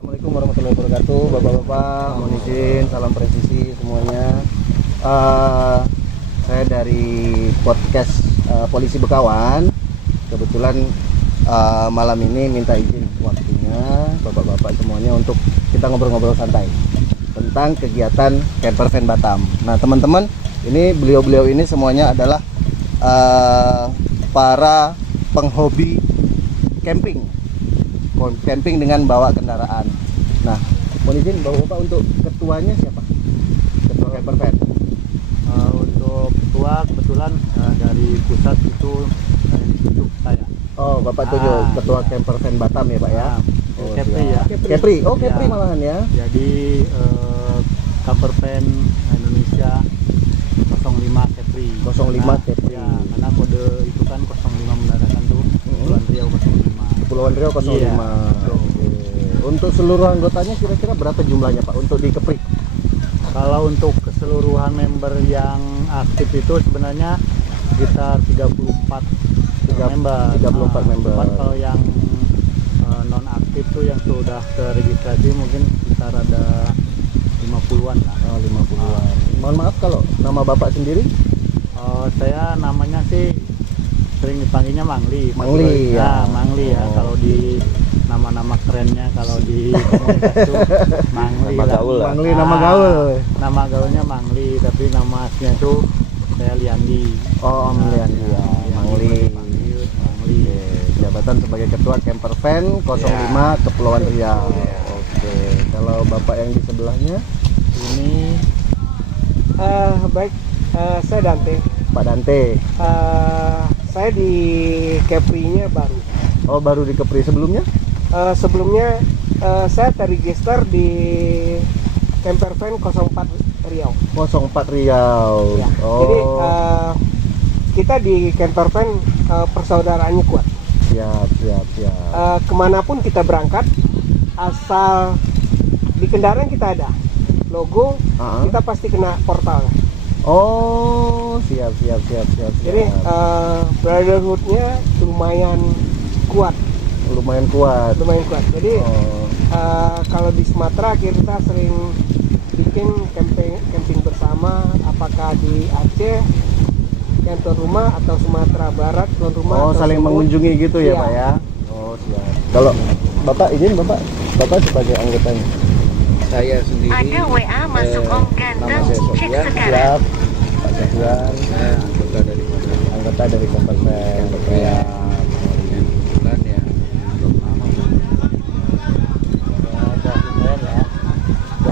Assalamualaikum warahmatullahi wabarakatuh, bapak-bapak, mohon izin, salam presisi semuanya. Saya dari podcast Polisi Bekawan. Kebetulan malam ini minta izin waktunya bapak-bapak semuanya untuk kita ngobrol-ngobrol santai tentang kegiatan Camper Van Batam. Nah teman-teman, ini beliau-beliau ini semuanya adalah para penghobi camping dengan bawa kendaraan. Nah, mohon izin bapak-bapak, untuk ketuanya siapa? Ketua Camper Van. Untuk ketua kebetulan dari pusat itu ditunjuk saya. Oh, bapak tunjuk ketua Camper Van Batam ya pak ya? Oh, Kepri ya. Kepri, oh Kepri Ya. malahan ya. Jadi Camper Van Indonesia 05 Kepri. 05 Kepri. Ya, karena kode itu kan 05 menandakan tuh Kepulauan Riau 05. Kepulauan Riau 05. Iya, Oke. Untuk seluruh anggotanya kira-kira berapa jumlahnya pak untuk di Kepri? Kalau untuk keseluruhan member yang aktif itu sebenarnya sekitar 34 member. 34 member. Cuman kalau yang non aktif tuh yang sudah terregistrasi mungkin sekitar ada 50-an lah. Oh, 50-an. Mohon maaf kalau nama bapak sendiri? Saya namanya sih sering dipanggilnya Mangli. Mangli ya. Nah, Mangli ya. Oh. Kalau di nama-nama kerennya kalau di komunitas itu Mangli Nama lah. gaul lah. Mangli nama gaul. Nama gaulnya Mangli, tapi nama aslinya itu saya Liandi. Oh, Om Liandi ya. Mangli. Panggil Mangli. Oke, jabatan sebagai ketua Camper Van 05 Kepulauan Riau. Oke, kalau bapak yang di sebelahnya Ini Baik, saya Dante. Pak Dante. Saya di Kepri-nya baru. Oh, baru di Kepri. Sebelumnya? Sebelumnya saya terregister di Camper Van 04 Riau. 04 Riau. Ya. Oh, Jadi kita di Camper Van persaudaraannya kuat. siap. Kemanapun kita berangkat, asal di kendaraan kita ada logo, kita pasti kena portal. Oh, siap. Jadi brotherhood-nya lumayan kuat. Lumayan kuat. Jadi Oh, kalau di Sumatera kita sering bikin camping bersama, apakah di Aceh yang tuan rumah atau Sumatera Barat tuan rumah. oh atau saling Sumut. mengunjungi gitu ya, Iya. Pak ya? Oh, siap. Kalau bapak izin, bapak sebagai anggotanya. Saya sendiri Ada WA masuk Om nama Ganteng, saya cek Sofyan. sekarang. Siap, Pak Sofyan, saya anggota dari anggota dari Camper Van. Ya. kebetulan ya belum lama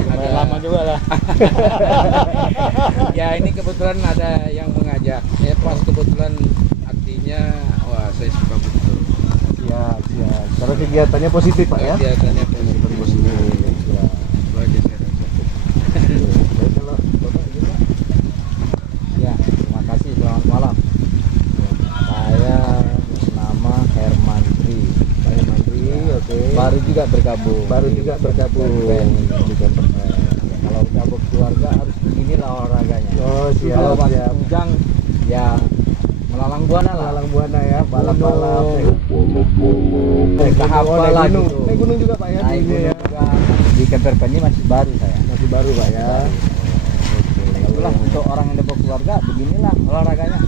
udah lama juga lah. ya ini kebetulan ada yang mengajak ya, pas kebetulan artinya wah saya suka betul Siap. Karena kegiatannya positif Pak ya? kegiatannya Positif. Ya. itu aja saya rasa. Jadi kalau bapak izin, Pak. Ya, terima kasih. Selamat malam. Saya nama Herman Tri. Pak Hermandri, oke. Baru juga bergabung. Di Camper Van. Kalau gabung keluarga harus beginilah olahraganya. Oh, Kalau siap. masih bujang ya melalang buana lah. Lalang Buana ya, balap-balap. Naik tahap lah gunung. gitu. Naik gunung juga Pak ya? Naik di sini gunung juga. Di Camper Van ini masih baru saya. Masih baru Pak ya. Itulah untuk orang yang udah keluarga beginilah olahraganya.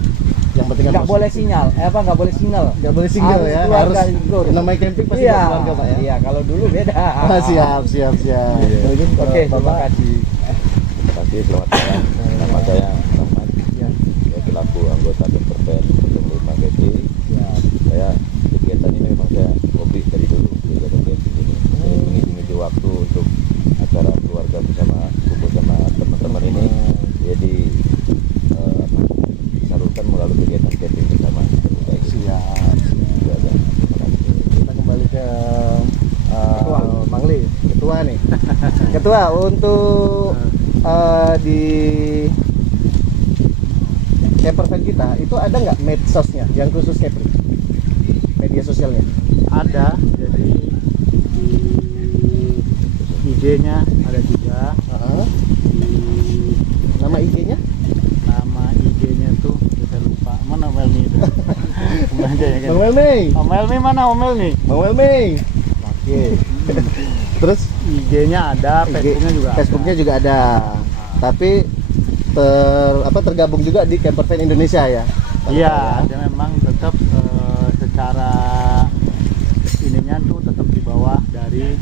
Yang penting kan Nggak boleh sinyal, nggak boleh single. Nggak boleh single Harus ya. keluarga Harus ikut. namanya camping pasti Iya, keluarga Pak ya. iya kalau dulu beda. Siap. Mungkin kalau Oke, terima Bapak kasih. Terima kasih, selamat malam. Nama saya Rahmat. ya. Saya selaku anggota Camper Van 05 Kepri. Ya. Saya kegiatan ini memang saya hobi dari dulu kegiatan camping ini. Saya mengisi waktu untuk acara keluarga bersama kumpul sama teman-teman ini. Jadi salurkan melalui kegiatan camping bersama. Siap. Itu aja. Terima kasih. Kita kembali ke Mangli, ketua nih. Ketua untuk di Camper Van kita itu ada nggak medsosnya yang khusus Kepri? Media sosialnya? Ada, jadi di IG-nya ada juga. Di Nama IG-nya? nama IG-nya tuh saya lupa. Mana Melmi itu? Kemana aja ya kan? Bang Melmi. Om Melmi mana Om Melmi? Bang Melmi. Oke. Terus IG-nya ada, Facebooknya juga Facebooknya ada. juga ada. Tapi tergabung juga di Camper Van Indonesia ya. Iya, dia memang tetap secara ininya tuh tetap di bawah dari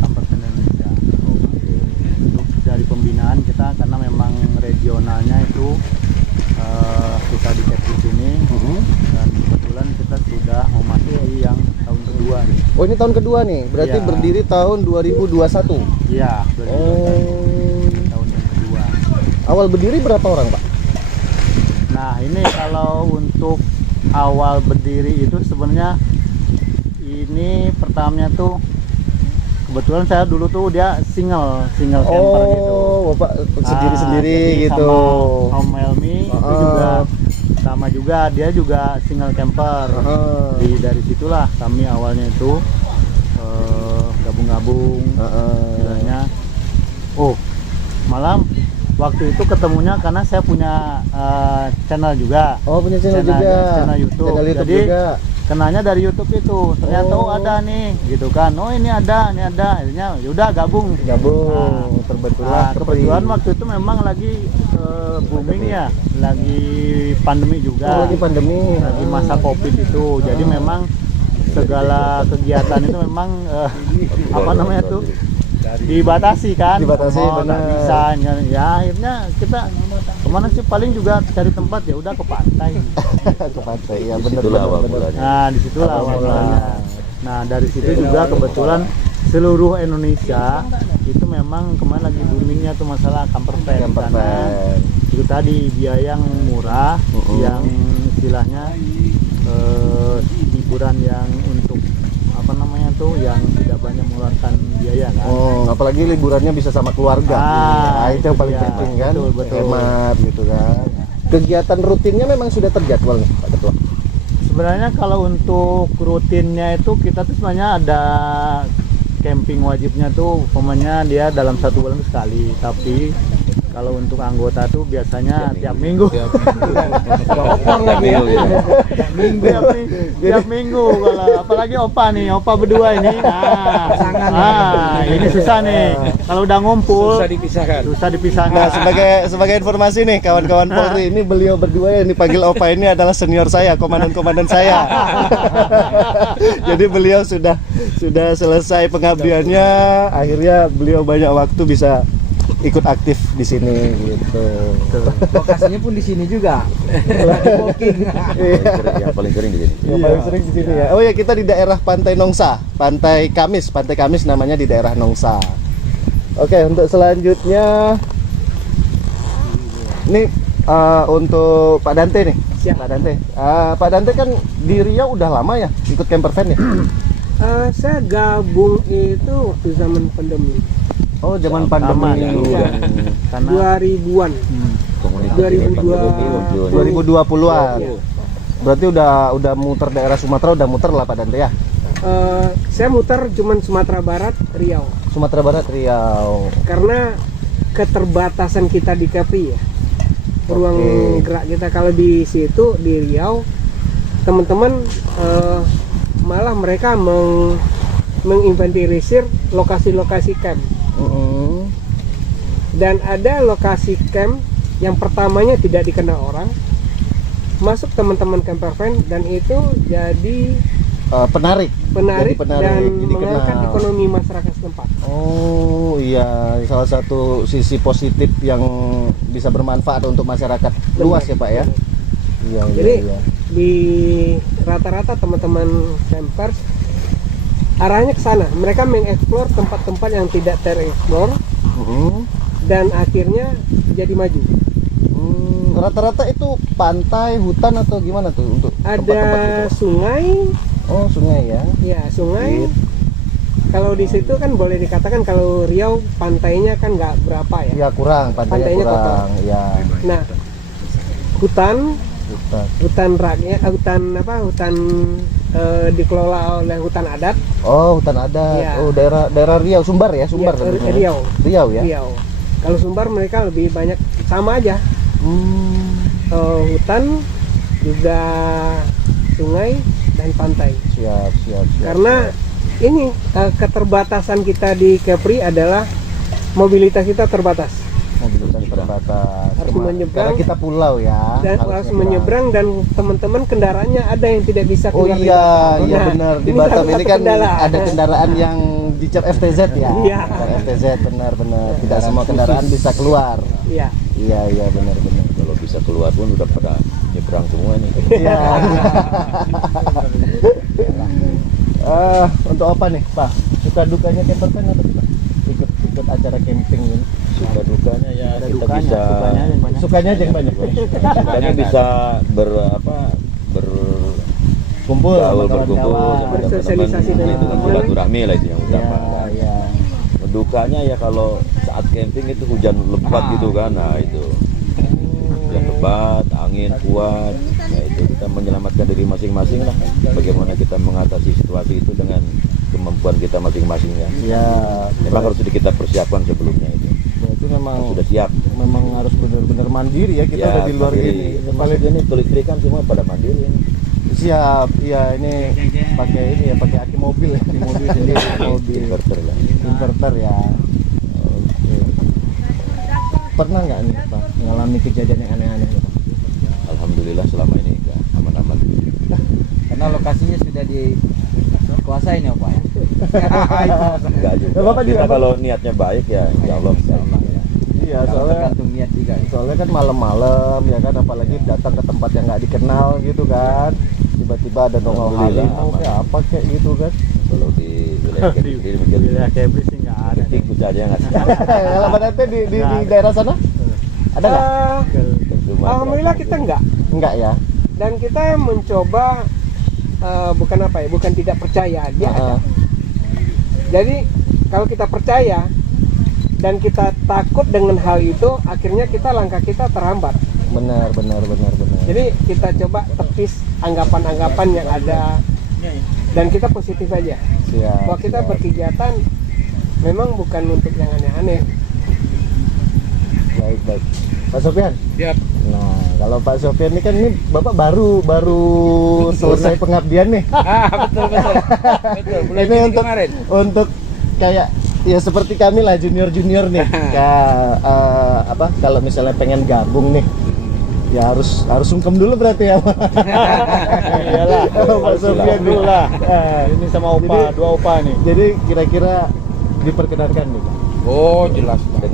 Camper Van Indonesia. Untuk dari pembinaan kita karena memang regionalnya itu kita di di sini dan kebetulan kita sudah memasuki yang tahun kedua nih. Oh, ini tahun kedua nih. Berarti Iya. berdiri tahun 2021. Iya, Oh. tahun yang kedua. Awal berdiri berapa orang, Pak? Nah, ini kalau untuk awal berdiri itu sebenarnya ini pertamanya tuh kebetulan saya dulu tuh dia single camper gitu. Oh, Bapak sendiri-sendiri Jadi gitu. Sama Om Helmi itu juga sama juga, dia juga single camper. Dari situlah kami awalnya itu gabung-gabung istilahnya. Oh, malam waktu itu ketemunya karena saya punya channel juga. Oh, punya channel juga. Channel YouTube. Channel YouTube Jadi juga. kenanya dari YouTube itu. Ternyata oh ada nih gitu kan. Oh ini ada. Akhirnya yaudah gabung. Gabung. Kebetulan waktu itu memang lagi booming ya. Lagi pandemi juga. Lagi pandemi. Lagi masa Covid itu. Jadi memang segala kegiatan itu memang apa namanya tuh dibatasi kan. Dibatasi, Mall nggak benar. bisa ya akhirnya kita kemana sih paling juga cari tempat ya udah ke pantai. Ke pantai. Ya benar Disitulah awal benar. mulanya. Nah disitulah awal mulanya. Nah dari situ juga kebetulan seluruh Indonesia itu memang kemarin lagi boomingnya tuh masalah camper van. Camper Karena van. itu tadi biaya yang murah, yang istilahnya hiburan yang untuk apa namanya tuh yang tidak banyak mengeluarkan biaya kan. Apalagi liburannya bisa sama keluarga. Nah, itu yang paling dia. penting kan. Betul. Hemat gitu kan. Kegiatan rutinnya memang sudah terjadwal nih, Pak Ketua. Sebenarnya kalau untuk rutinnya itu kita tuh sebenarnya ada camping wajibnya tuh umpamanya dia dalam 1 bulan itu sekali, tapi kalau untuk anggota tuh biasanya tiap minggu. Opang lagi ya. Tiap minggu kalau apalagi opa berdua ini. Ini susah nih. Kalau udah ngumpul susah dipisahkan. Nah, sebagai informasi nih kawan-kawan Polri, ini beliau berdua yang dipanggil Opa ini adalah senior saya, komandan saya. Jadi beliau sudah selesai pengabdiannya, akhirnya beliau banyak waktu bisa ikut aktif di sini gitu. Lokasinya pun di sini juga. Yang paling sering di sini. Yang paling sering di sini ya. Oh ya, kita di daerah Pantai Nongsa, Pantai Kamis namanya di daerah Nongsa. Oke, untuk selanjutnya ini untuk Pak Dante nih. Siap. Pak Dante. Pak Dante kan di Riau udah lama ya ikut camper van ya? Saya gabung itu waktu zaman pandemi. Oh, zaman Sama pandemi. ya, Iya. karena 2000-an. Komunitas 2020-an. Iya. Berarti udah muter daerah Sumatera, udah muter lah Pak Dante ya. Saya muter cuman Sumatera Barat, Riau. Sumatera Barat, Riau. Karena keterbatasan kita di KPI ya. Ruang Oke. gerak kita kalau di situ di Riau, teman-teman malah mereka menginventarisir lokasi-lokasi camp. Dan ada lokasi camp yang pertamanya tidak dikenal orang, masuk teman-teman camper van dan itu jadi Penarik. penarik Jadi penarik, dan jadi mengangkat kenal. ekonomi masyarakat setempat. Oh iya, salah satu sisi positif yang bisa bermanfaat untuk masyarakat luas ya Pak ya. Iya. Jadi iya. di rata-rata teman-teman campers arahnya ke sana. Mereka mengeksplor tempat-tempat yang tidak tereksplor dan akhirnya jadi maju. Rata-rata itu pantai, hutan atau gimana tuh untuk tempat-tempat Ada itu? sungai, Oh sungai ya. ya sungai. Gitu. Kalau di situ kan boleh dikatakan kalau Riau pantainya kan nggak berapa ya. Ya kurang, pantainya Pantainya kurang. Ya. Nah, hutan Hutan. rakyat, hutan dikelola oleh hutan adat. Oh hutan adat. Ya. Oh daerah Riau, Sumbar ya, Sumbar. Ya, sebetulnya. Riau. Riau ya. Riau. Kalau Sumbar mereka lebih banyak sama aja. Hutan juga sungai dan pantai. Siap. Karena ini keterbatasan kita di Kepri adalah mobilitas kita terbatas. Mobilitas terbatas. Harus menyeberang. Karena kita pulau ya. Dan harus menyeberang dan teman-teman kendaraannya ada yang tidak bisa Oh keluar di iya, Batam. iya Nah, benar. Di ini Batam salah ini satu kan kendala. ada kendaraan yang dicap FTZ ya. Iya. Dicap FTZ benar-benar. Tidak semua kendaraan bisa keluar. Iya. Iya benar-benar. Kalau bisa keluar pun udah pada nyebrang semua nih. Iya. Untuk apa nih, Pak? Suka dukanya camper van apa sih, Pak? Ikut acara camping ini. Suka dukanya ya Ada kita dukanya, bisa sukanya yang banyak. Sukanya aja yang banyak. sukanya bisa Kumpul sama berkumpul kawan-kawan. sama teman-teman. Bersosialisasi dengan Itu kan teman. silaturahmi lah itu yang Iya, utama. iya. Dukanya ya kalau saat camping itu hujan lebat gitu kan, nah itu hujan lebat, angin kuat, ya itu kita menyelamatkan diri masing-masing lah. Bagaimana kita mengatasi situasi itu dengan kemampuan kita masing-masing ya. Iya. Memang harus kita persiapkan sebelumnya itu. Berarti memang Sudah siap. memang harus benar-benar mandiri ya kita udah di luar mandiri. ini. Termasuk ini kelistrikan semua pada mandiri ini. Siap, iya ini pakai aki mobil ya, mobil sendiri, mobil Inverter lah. inverter ya. Oke. Pernah nggak nih Pak mengalami kejadian yang aneh-aneh? Pak? Alhamdulillah selama ini enggak aman-aman. Karena lokasinya sudah dikuasain ya Pak ya. Enggak juga. Ya, Bapak Kita juga, Pak. kalau niatnya baik ya insya Allah bisa. Iya, Kalau soalnya tergantung niat juga. soalnya kan malam-malam ya kan, apalagi datang ke tempat yang nggak dikenal gitu kan, tiba-tiba ada nongol Alhamdulillah, harimau aman. kayak apa kayak gitu kan. Kalau di wilayah Di kecil mungkin wilayah Kepri sih nggak ada. ketik kuda aja nggak sih. Kalau Pak Dante di daerah sana ada nggak? Cuma Alhamdulillah kita enggak. Enggak ya. Dan kita mencoba bukan apa ya, bukan tidak percaya, dia ada. Jadi kalau kita percaya dan kita takut dengan hal itu, akhirnya langkah kita terhambat. Benar. Jadi kita coba tepis anggapan-anggapan yang ada dan kita positif aja. Siap. Bahwa kita siap. berkegiatan memang bukan untuk yang aneh-aneh. Baik. Pak Sofian. Siap. Nah, kalau Pak Sofian ini kan ini Bapak baru selesai pengabdian nih. Betul. Mulai Ini Juni untuk kemarin. untuk kayak ya seperti kami lah junior nih. Apa kalau misalnya pengen gabung nih, ya harus sungkem dulu berarti ya. Iyalah, Pak Sofian dulu lah. Eh, Ini sama opa, Jadi- dua opa nih. Jadi kira-kira diperkenankan nih, Pak. Oh jelas Pak.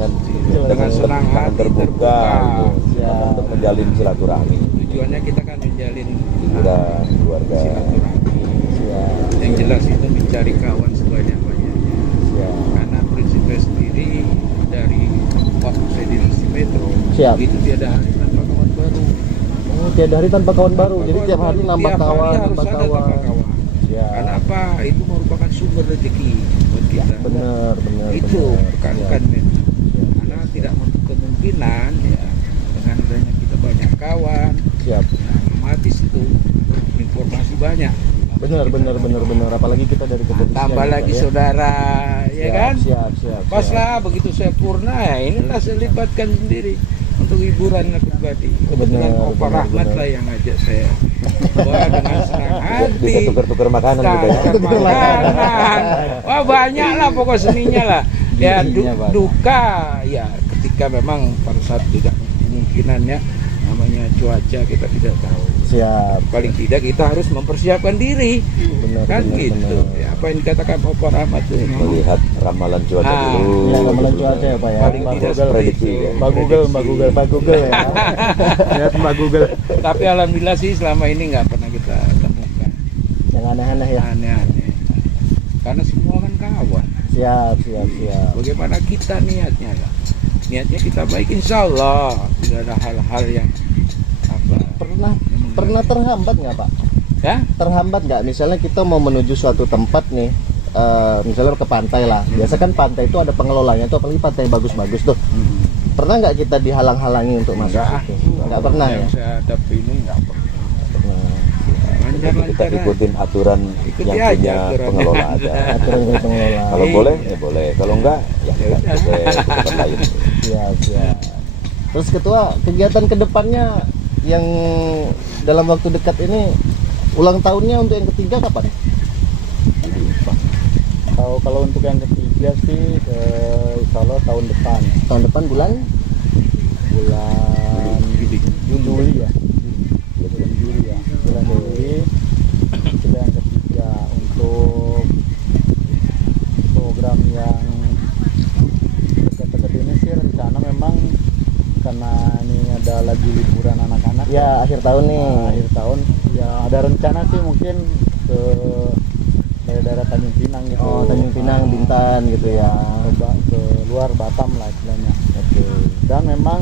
dengan senang tangan hati, terbuka, terbuka. gitu. Ya. Untuk menjalin silaturahmi, Tujuannya kita kan menjalin hiburan keluarga. silaturahmi. Siap. Yang jelas itu mencari kawan sebanyak-banyaknya. Siap. Karena prinsipnya sendiri dari waktu saya di Metro Siap. itu tiada hari tanpa kawan baru. Oh, tiada hari tanpa kawan baru. Jadi tiap hari nambah Tiap hari kawan, harus nambah ada kawan. tambah kawan. Siap. Karena apa? Itu merupakan sumber rezeki buat kita. Benar. Itu benar. tekankan men. Karena tidak menutup kemungkinan ya dengan adanya kita banyak kawan, Siap. nah, otomatis itu informasi banyak. Benar. Apalagi kita dari kepolisian. Tambah ya, lagi Pak, ya. saudara, ya kan? Siap. Pas lah begitu saya purna ya inilah saya libatkan sendiri untuk hiburan pribadi. Kebetulan Benar, Opa benar, Rahmat benar. lah yang ngajak saya. Wah dengan senang hati. Bisa tukar-tukar makanan juga ya. Tukar makanan. Wah banyak lah pokok seninya lah. Ya Seninya banyak. duka ya ketika memang pada saat tidak kemungkinannya namanya cuaca kita tidak tahu. Siap. Paling tidak kita harus mempersiapkan diri. Benar. Kan gitu. Ya, apa yang dikatakan Opa Rahmat itu memang Melihat ramalan cuaca Ah, dulu. Ya, ramalan cuaca ya, Pak ya. paling Mbak tidak Google. seperti prediksi itu. ya. Mbak Google ya. Lihat Mbak Google. Tapi alhamdulillah sih selama ini nggak pernah kita temukan Yang aneh-aneh ya. aneh-aneh. Karena semua kan kawan. Siap. Bagaimana kita niatnya lah. Niatnya kita baik insya Allah. Tidak ada hal-hal yang apa. Pernah terhambat nggak, Pak? Ya? Terhambat nggak? Misalnya kita mau menuju suatu tempat nih, misalnya ke pantai lah. Biasa kan pantai itu ada pengelolanya tuh, apalagi pantai bagus-bagus tuh. Pernah nggak kita dihalang-halangi untuk masuk Enggak. situ? Nggak pernah ya? Yang saya hadapi ini nggak pernah. Pernah. Jadi kita Lancar-lancar aja. ikutin aturan Ikuti yang aja punya aturan. pengelola aja. Aturan dari pengelola. Kalau boleh ya boleh, kalau enggak ya Ya enggak. udah. Kita ke tempat lain. Siap. Terus ketua, kegiatan kedepannya yang dalam waktu dekat ini ulang tahunnya untuk yang ketiga kapan? Kalau untuk yang ketiga sih insya Allah tahun depan Tahun depan bulan Juli ya. Bulan Juli ya. Bulan Juli sudah yang ketiga. Untuk program yang dekat-dekat ini sih rencana memang karena ini ada lagi liburan anak-anak ya akhir tahun nih. akhir tahun ya ada rencana sih mungkin ke daerah Tanjung Pinang gitu. Oh, Tanjung Pinang, Bintan gitu ya. Coba ke luar Batam lah istilahnya. Oke. Dan memang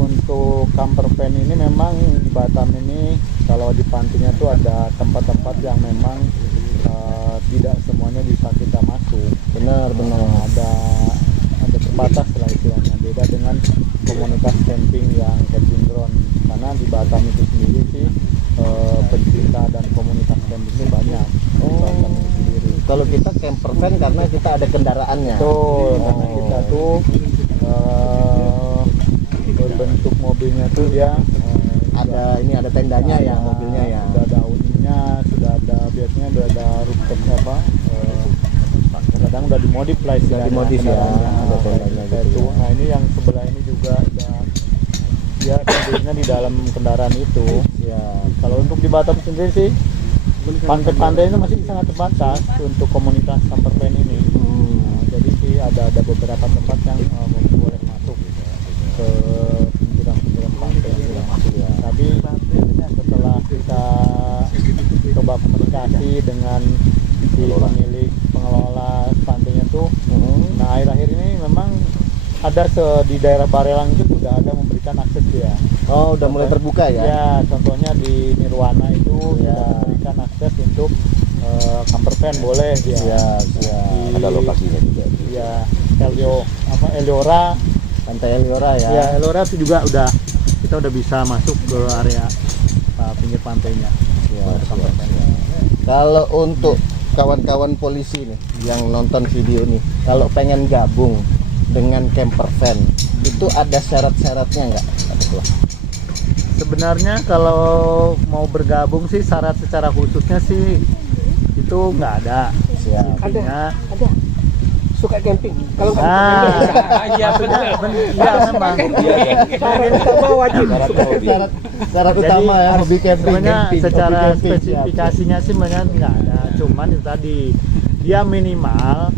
untuk camper van ini memang di Batam ini kalau di pantinya tuh ada tempat-tempat yang memang tidak semuanya bisa kita masuk. Benar. Ada terbatas lah istilahnya. Beda dengan komunitas camping yang camping ground. Karena di Batam itu sendiri sih pencinta dan komunitas campingnya banyak. Di Batam itu sendiri. Kalau kita camper van karena kita ada kendaraannya. Betul, karena kita tuh berbentuk mobilnya tuh dia ada tendanya ya mobilnya ya. Sudah ada uninya, sudah ada biasanya udah ada rooftop kadang udah dimodif lah istilahnya. Dimodif ya, ada tendanya Kayak gitu. itu. Nah ini yang sebelah ini juga ada ya tentunya di dalam kendaraan itu. Ya. Kalau untuk di Batam sendiri sih pantai-pantai itu masih sangat terbatas untuk komunitas camper van ini. Nah, jadi sih ada beberapa tempat yang boleh masuk ke pinggiran pantai ya. Tapi setelah kita coba komunikasi dengan si pemilik pengelola pantainya tuh, nah akhir-akhir ini memang ada di daerah Barelang itu sudah ada memberikan akses dia. Oh, udah mulai terbuka ya? Ya, contohnya di Nirwana itu Ya. sudah memberikan akses untuk camper van boleh dia. Siap. Ada lokasinya juga. Ya, Eliora. Pantai Eliora ya. Ya, Eliora itu juga kita udah bisa masuk ke area pinggir pantainya. Siap, Untuk camper van. Kalau untuk kawan-kawan polisi nih yang nonton video nih, kalau pengen gabung dengan camper van, itu ada syarat-syaratnya nggak? Sebenarnya kalau mau bergabung sih syarat secara khususnya sih itu nggak ada. Siap. Intinya Ada. Suka camping. Kalau nggak suka Ah, camping, Iya benar. iya memang. syarat utama wajib. Syarat utama ya hobi camping. Sebenarnya camping, secara hobi camping, spesifikasinya sih sebenarnya nggak ada. Cuman itu tadi dia minimal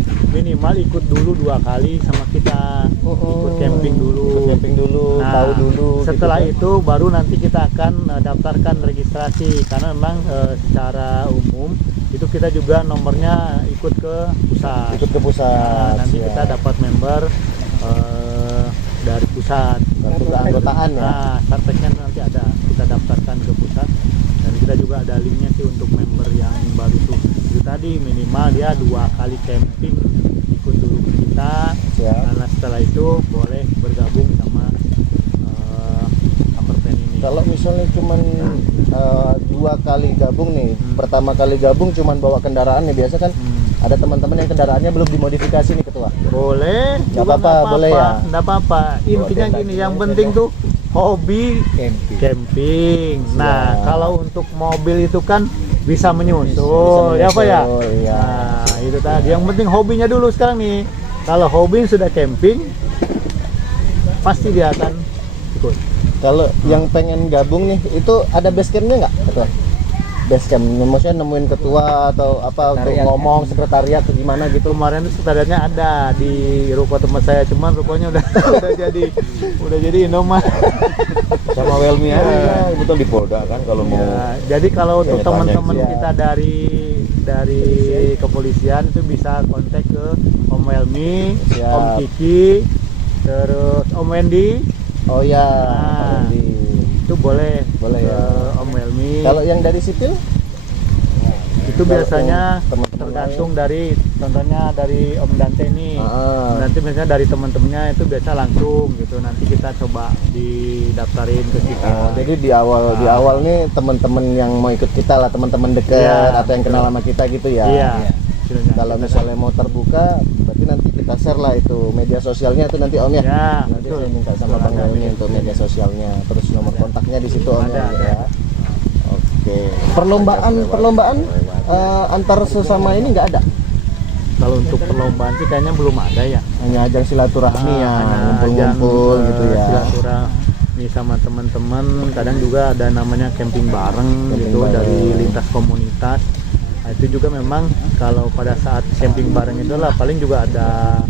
ikut dulu 2 kali sama kita, ikut camping dulu. Ikut camping dulu, tahu dulu. Setelah gitu kan. itu baru nanti kita akan daftarkan registrasi karena memang secara umum itu kita juga nomornya ikut ke pusat. Ikut ke pusat. Nah, nanti siap. kita dapat member dari pusat. Kartu keanggotaan ya. Nah, startpacknya nanti ada kita daftarkan ke pusat dan kita juga ada linknya sih untuk member yang baru tuh. Itu tadi minimal dia 2 kali camping ikut dulu ke kita. Siap. Karena setelah itu boleh bergabung sama camper van ini. Kalau misalnya cuman 2 kali gabung nih, pertama kali gabung cuman bawa kendaraan nih, biasa kan ada teman-teman yang kendaraannya belum dimodifikasi nih ketua. Boleh, Nggak juga apa-apa, boleh ya? Nggak apa-apa. Intinya gini, yang penting tuh hobi camping. Nah, Siap. kalau untuk mobil itu kan bisa menyusul, Bisa ya Pak ya? menyusul, iya. Nah, itu tadi. Yang penting hobinya dulu sekarang nih. Kalau hobi sudah camping, pasti dia akan ikut. Kalau yang pengen gabung nih, itu ada base campnya nggak ketua? Base camp, maksudnya nemuin ketua atau apa untuk ngomong sekretariat atau gimana gitu? Kemarin itu sekretariatnya ada di ruko teman saya, cuman rukonya udah udah jadi Indomaret. Sama Welmi aja, betul di Polda kan kalau mau. Ya, jadi kalau untuk tanya-tanya teman-teman ya. kita dari kepolisian itu bisa kontak ke Om Welmi, Siap. Om Kiki, terus Om Wendy. Oh ya, Nah, Pak Andi. itu boleh Boleh ke ya. Om Welmi. Kalau yang dari sipil? itu kalau biasanya yang teman-teman tergantung dari contohnya dari Om Dante ini. Ah. Nanti misalnya dari teman-temannya itu biasa langsung gitu. Nanti kita coba didaftarin ke kita. Oh, jadi di awal nih teman-teman yang mau ikut kita lah, teman-teman dekat Iya, atau yang kenal sama kita gitu ya. Iya. Istilahnya. Kalau Kita misalnya mau terbuka, berarti nanti kita share lah itu media sosialnya itu nanti Om ya. Ya, Nanti betul. saya minta sama Bang Ada Helmi media untuk media sosialnya, terus nomor kontaknya di situ Om Ada. ya. Oke. Perlombaan antar sesama ini nggak ada? Kalau untuk perlombaan sih kayaknya belum ada ya. Hanya ajang silaturahmi ya, Hanya ngumpul-ngumpul ajang, gitu ya. silaturahmi sama teman-teman. Kadang juga ada namanya camping bareng Camping gitu bareng. dari lintas komunitas. Nah, itu juga memang kalau pada saat camping bareng itu lah paling juga ada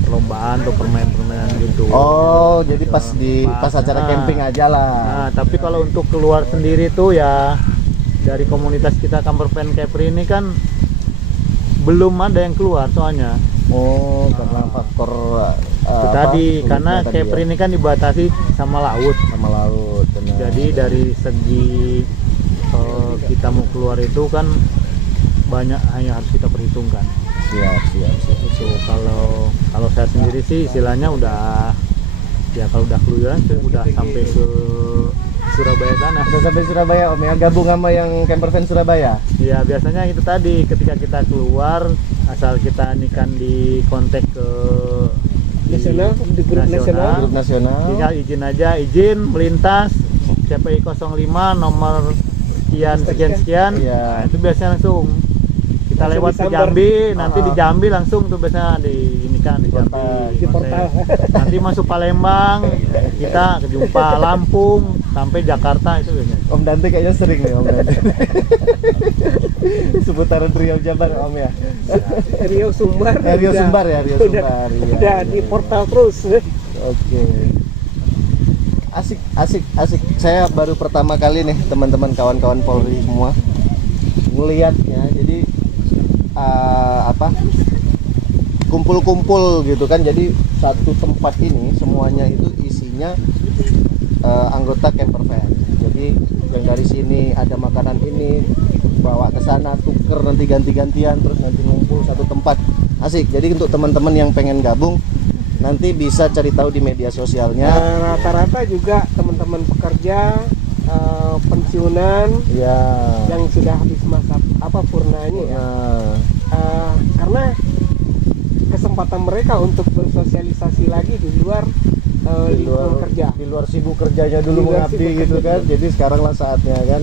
perlombaan atau permainan-permainan gitu. Oh, jadi pas acara Nah, camping aja lah. Nah, tapi kalau untuk keluar sendiri tuh ya dari komunitas kita Campervan Kepri ini kan belum ada yang keluar soalnya. Oh, karena faktor Itu tadi sulitnya karena tadi Kepri ya, ini kan dibatasi sama laut. sama laut. Benar. Jadi dari segi kita mau keluar itu kan banyak hanya harus kita perhitungkan. siap. Itu kalau saya sendiri sih istilahnya udah ya kalau udah keluar sih udah sampai ke Surabaya sana. Udah sampai Surabaya Om ya, gabung sama yang Campervan Surabaya. Ya biasanya itu tadi ketika kita keluar asal kita nikan di kontak ke Nasional, di grup nasional. Grup nasional. tinggal izin melintas CPI 05 nomor sekian. Iya. Nah, itu biasanya langsung kita Langsung lewat ke disambar. Jambi, nanti di Jambi langsung tuh biasanya di ini kan di Jambi. Di portal. Nanti masuk Palembang, kita jumpa Lampung sampai Jakarta itu biasanya. Om Dante kayaknya sering nih Om Dante. Seputaran Riau Jabar Om ya. Rio Sumbar. Rio udah- Sumbar ya, Rio udah- Sumbar. Iya, Udah iya, di iya. portal terus. Oke. Asik. Saya baru pertama kali nih teman-teman kawan-kawan Polri semua ngelihatnya. Jadi kumpul-kumpul gitu kan. Jadi satu tempat ini semuanya itu isinya anggota Campervan. Jadi yang dari sini ada makanan ini bawa ke sana, tuker nanti ganti-gantian, terus nanti ngumpul satu tempat. Asik. Jadi untuk teman-teman yang pengen gabung nanti bisa cari tahu di media sosialnya. Rata-rata juga teman-teman pekerja pensiunan Ya. yang sudah habis masa purna ini ya. Nah, Karena kesempatan mereka untuk bersosialisasi lagi di luar lingkungan kerja. di luar sibuk kerjanya dulu Di luar mengabdi sibuk gitu kerja kan. dulu. Jadi sekarang lah saatnya kan.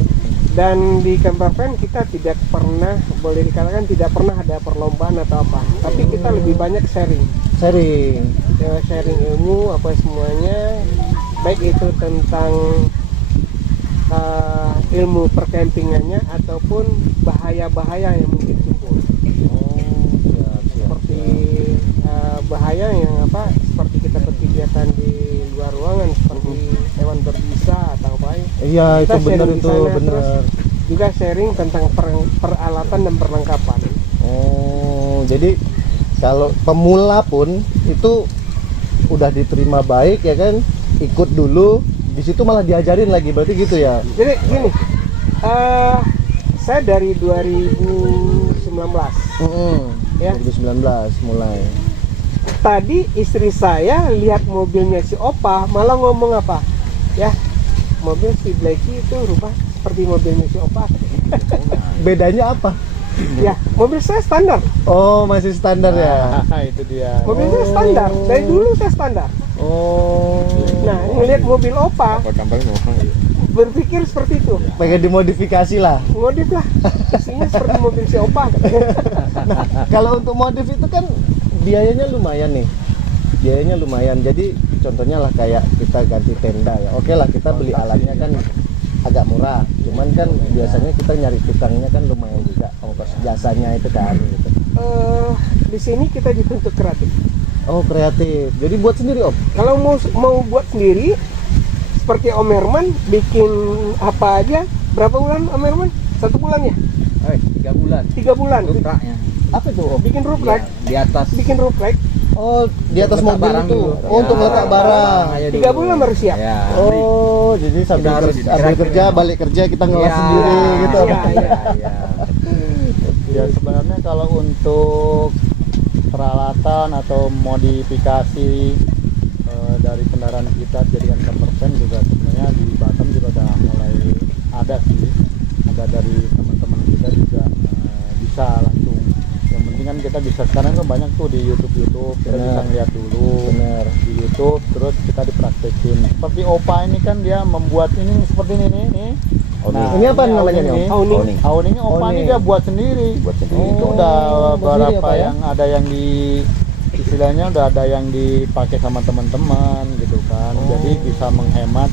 Dan di Campervan kita tidak pernah, boleh dikatakan tidak pernah ada perlombaan atau apa. Tapi kita lebih banyak sharing. Sharing. Ya, sharing ilmu apa semuanya, baik itu tentang ilmu perkempingannya ataupun bahaya-bahaya yang mungkin timbul. Siap. Seperti bahaya yang seperti kita berkegiatan di luar ruangan seperti hewan berbisa atau apa ya. Iya, itu Kita benar sharing di itu sana, benar. terus juga sharing tentang peralatan dan perlengkapan. Oh, jadi kalau pemula pun itu udah diterima baik ya kan, ikut dulu, di situ malah diajarin lagi, berarti gitu ya. Jadi gini, saya dari 2019 ya. 2019 mulai. Tadi istri saya lihat mobilnya si Opa malah ngomong apa? Ya, mobil si Blacky itu rupanya seperti mobilnya si Opa. Bedanya apa? Ya, mobil saya standar. Oh, masih standar ya. Itu dia. Mobil saya standar. Dari dulu saya standar. Oh. Nah, ngelihat mobil Opa Apa kabar berpikir seperti itu. Pengen dimodifikasi lah. Modif lah. Isinya seperti mobil si Opa. Nah, kalau untuk modif itu kan biayanya lumayan nih. Biayanya lumayan. Jadi contohnya lah kayak kita ganti tenda ya. Oke lah, kita beli alatnya kan agak murah. Cuman kan biasanya kita nyari tukangnya kan lumayan juga ongkos jasanya itu kan gitu. Di sini kita dituntut kreatif. Oh, kreatif. Jadi buat sendiri, Om. Kalau mau buat sendiri seperti Om Herman bikin apa aja, berapa bulan Om Herman? 1 bulan ya? 3 bulan. 3 bulan. Rupraknya. Apa itu, Om? Bikin roof rack, Di atas. bikin roof rack. Oh, di atas Letak mobil barang itu. dulu. Oh, untuk Ya, letak barang. aja 3 bulan baru siap. Ya. Oh, jadi sambil Kita harus sambil kerja, balik kerja kita ngelas sendiri gitu. Iya, iya. Ya sebenarnya kalau untuk peralatan atau modifikasi dari kendaraan kita jadikan campervan juga sebenarnya di Batam juga udah mulai ada sih, ada dari teman-teman kita juga bisa langsung. Yang penting kan kita bisa sekarang kan banyak tuh di YouTube kita Benar. bisa ngeliat dulu Benar. di YouTube terus kita dipraktekin. Seperti Opa ini kan dia membuat ini seperti ini nih. Ini apa namanya nih, Om? Awning. Awningnya Opa ini Awning. dia buat sendiri. Buat sendiri. Itu udah buat sendiri beberapa apa ya? yang ada yang di istilahnya udah ada yang dipakai sama teman-teman gitu kan. Jadi bisa menghemat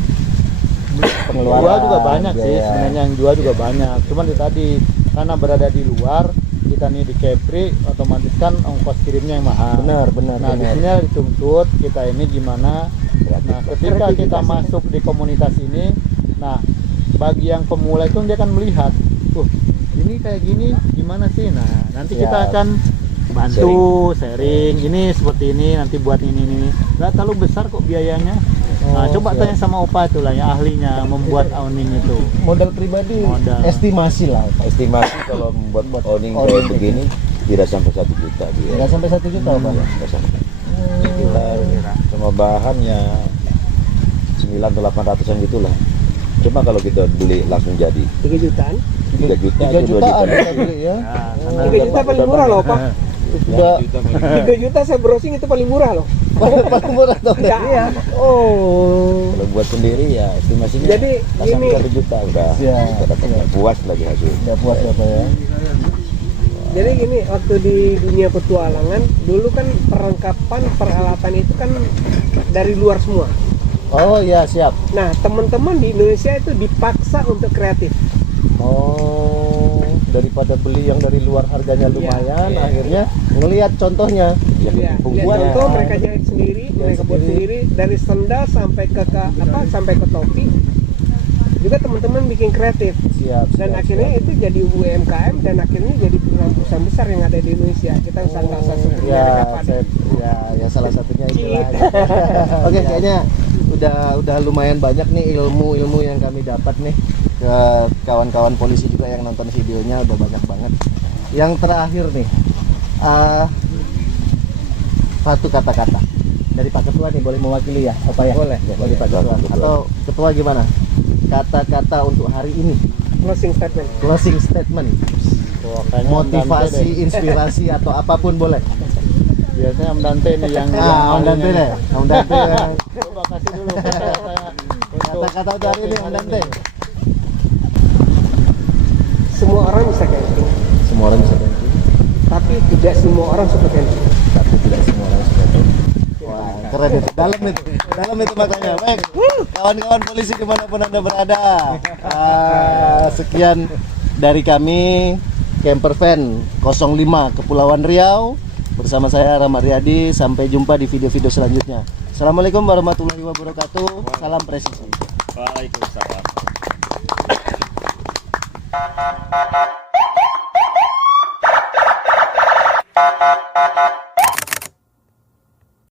Pengeluaran, jual juga banyak sih biaya. sebenarnya, yang jual juga banyak, cuman itu tadi karena berada di luar kita nih di Kepri otomatis kan ongkos kirimnya yang mahal. Benar, benar, Nah di benar. sini dituntut kita ini gimana. Nah ketika kita masuk di komunitas ini, nah bagi yang pemula itu dia akan melihat, ini kayak gini gimana sih. Nah nanti kita Siap. akan bantu sharing ini seperti ini, nanti buat ini nggak terlalu besar kok biayanya. Nah, coba siap. tanya sama Opa itu lah, yang ahlinya membuat awning itu. Modal pribadi, Modal. estimasi lah. Estimasi kalau membuat owning Owning kayak begini tidak sampai 1 juta dia. Nggak sampai 1 juta, Pak. Nggak sampai. Sekitar sama bahannya 9 atau 800-an gitulah. Cuma kalau kita beli langsung jadi 3 jutaan. 3 juta 3 atau 2 juta juta. ada kita beli ya. Nah, karena 3 juta paling murah loh, Pak. Sudah 3 juta saya browsing itu paling murah loh. paling murah tuh. Iya. Oh. Kalau buat sendiri ya estimasinya Jadi, nggak sampai ini- 1 juta udah Siap, kita dapat siap. puas lagi hasil. Udah puas ya, Pak ya. Jadi gini, waktu di dunia petualangan dulu kan perlengkapan peralatan itu kan dari luar semua. Oh iya, siap. Nah, teman-teman di Indonesia itu dipaksa untuk kreatif. Oh, daripada beli yang dari luar harganya lumayan, iya. akhirnya ngelihat contohnya. Yang Iya, fungsinya buat itu mereka jahit sendiri, mereka buat sendiri dari sendal sampai ke sampai ke topi. Juga teman-teman bikin kreatif. Siap. Dan siap, akhirnya siap. itu jadi UMKM dan akhirnya jadi perusahaan besar yang ada di Indonesia. Kita usah nggak usah sebut merek Ya, apa deh. ya salah satunya itulah. Oke, kayaknya udah lumayan banyak nih ilmu-ilmu yang kami dapat nih ke kawan-kawan polisi juga yang nonton videonya udah banyak banget. Yang terakhir nih, satu kata-kata dari Pak Ketua nih, boleh mewakili ya, apa ya? Boleh. Dari Pak Ketua. Atau Ketua gimana? Kata-kata untuk hari ini, Closing statement. closing statement, Wah, kayaknya Om Dante motivasi, deh. inspirasi atau apapun boleh. Biasanya Om Dante nih yang Om Dante deh, Om Dante. Coba kasih dulu kata-kata untuk Kata-kata untuk hari ini, Om Dante. Semua orang bisa camping, Semua orang bisa camping, tapi tidak semua orang suka camping. tapi tidak semua orang suka camping. Wah, keren itu, dalam itu makanya. Baik, kawan-kawan polisi dimanapun anda berada, sekian dari kami Camper Van 05 Kepulauan Riau bersama saya Rahmat Riyadi. Sampai jumpa di video-video selanjutnya. Assalamualaikum warahmatullahi wabarakatuh. Salam presisi. Waalaikumsalam.